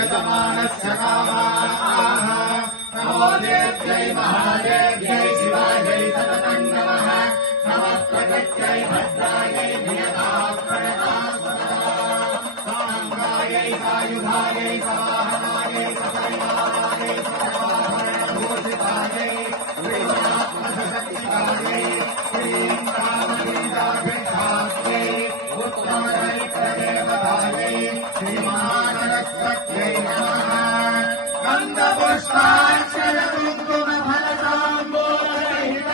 यजमानस्य कामाः नमो देव्यै महादेव्यै शिवायै सततं नमः नमः प्रकृत्यै भद्रायै धियताः प्रणताय सायुधायै सवाहनायै सपरिवारायै सर्वाभरणभूषितायै श्रीमात्मशक्तिकायै श्रीं रामलीलाभिधात्यै उत्तमचरित्रदेवतायै श्रीमहासरस्वत्यै नमः गन्धपुष्पाक्षरकुङ्कुमफलसाम्बूलरहित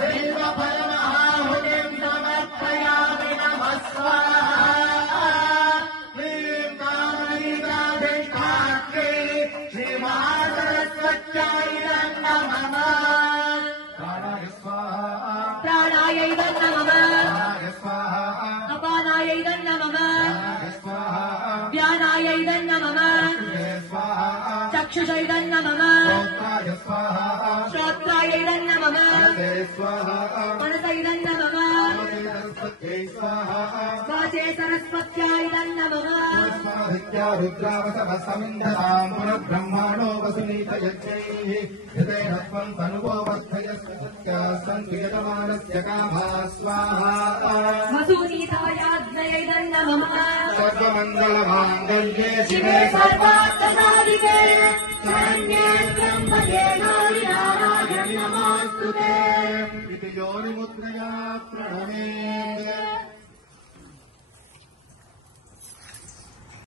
बिल्वफलमहाहुतिं समर्पयामि नमः स्वाहा श्रीं कामलीलाभिधात्यै श्रीमहासरस्वत्यै नमः प्राणाय स्वाहा प्राणायै नमः अपानायै नमः व्यानायै नमः चक्षुषै नमः श्रोत्रायै नमः मनसै नमः वाचे सरस्वत्यै नमः रुद्रावसवसमिन्धतां पुनर्ब्रह्माणो वसुनीतयज्ञैः हृदयेन त्वं तनुवो वर्धयस्व सन्ति यजमानस्य कामः स्वाहा वसुनीतायाज्ञयै नमः सर्वमङ्गलमाङ्गल्ये शिवे सर्वार्थसाधिके शरण्ये त्र्यम्बके गौरि नारायणि नमोऽस्तुते इति योनिमुद्रया